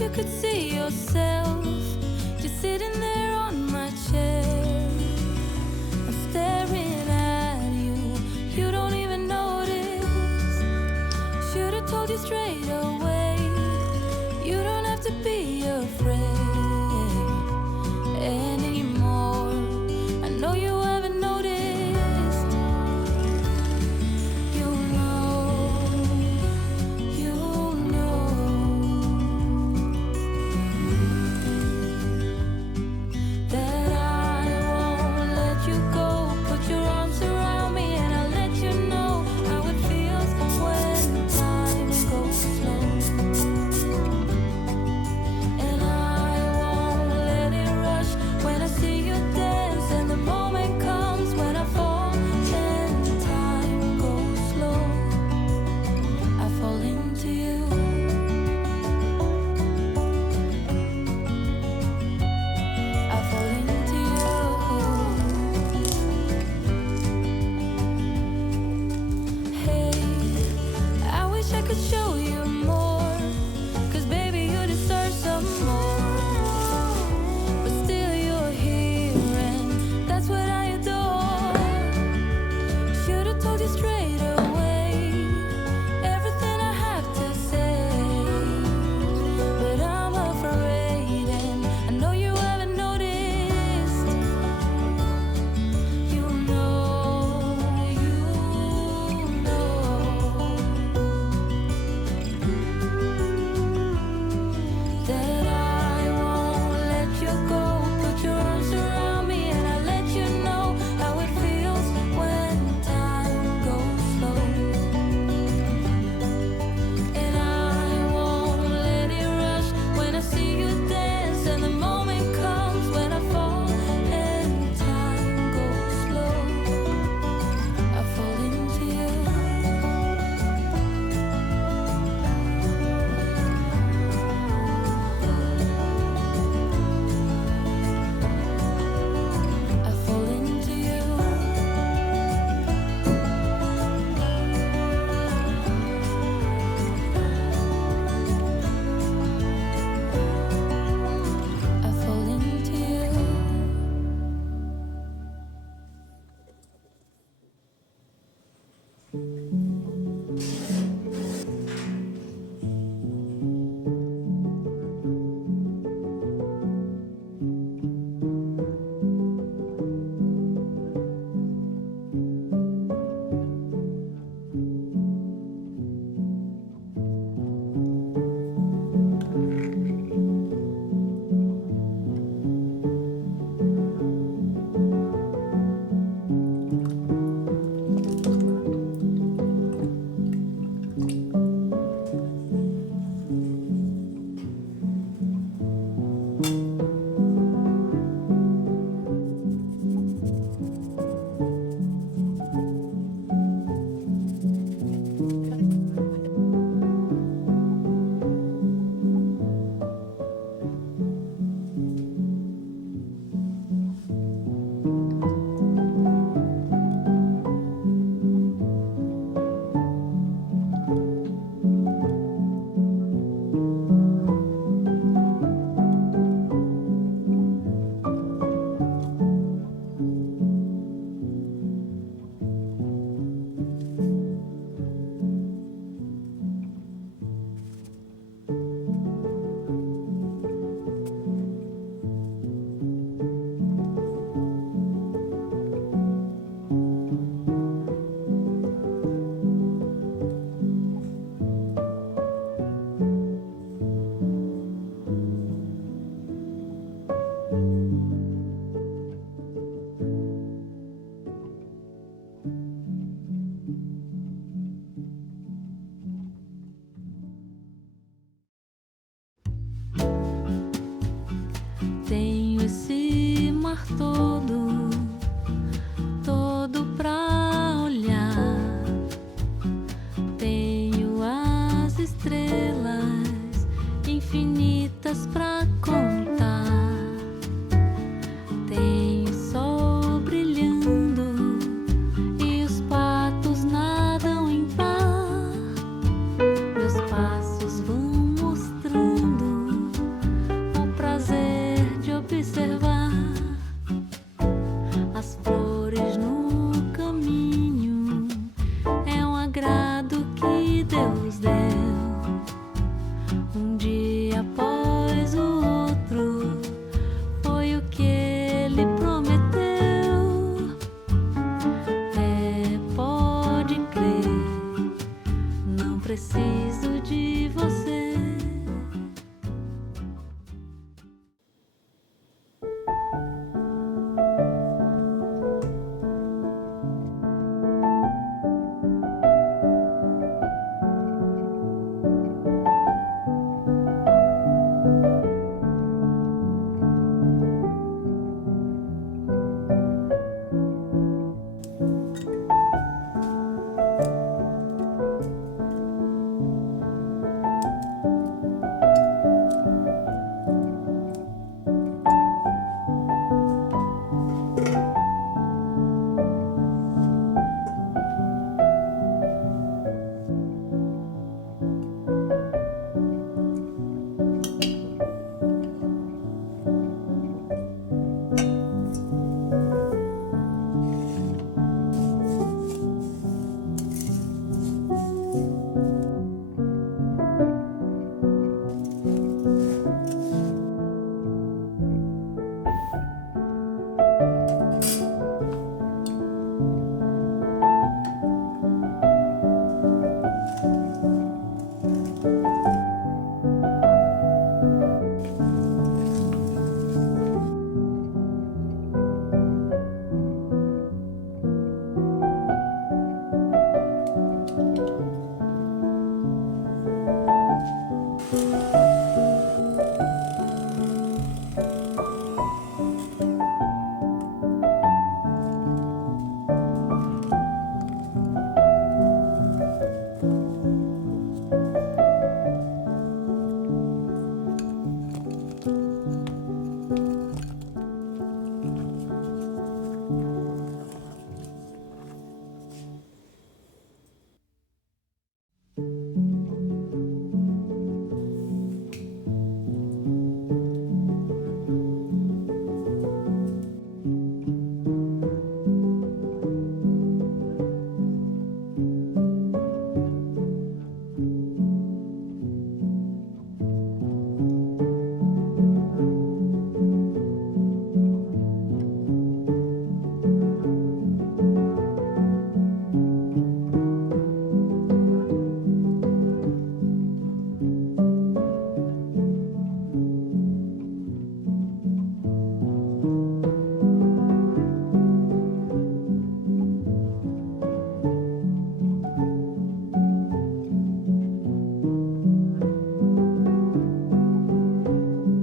You could see yourself just sitting there on my chair. I'm staring at you, you don't even notice. Should've told you straight away, you don't have to be afraid anymore. I know you haven't noticed. You know that I won't let you go. Put your arms around me and I'll let you know how it feels when time goes slow. And I won't let it rush when I see you dance. And the moment comes when I fall and time goes slow. I fall into you. I fall into you. Hey, I wish I could show you more, 'cause baby you deserve some more. But still you're here and that's what I adore. Should've told you straight away everything I have to say. But I'm afraid and I know you haven't noticed. You know that I won't let you go. Put your arms around me and I'll let you know how it feels when time goes slow. And I won't let it rush when I see you dance. And the moment comes when I fall and time goes slow. I fall into you. I fall into you. I fall into you.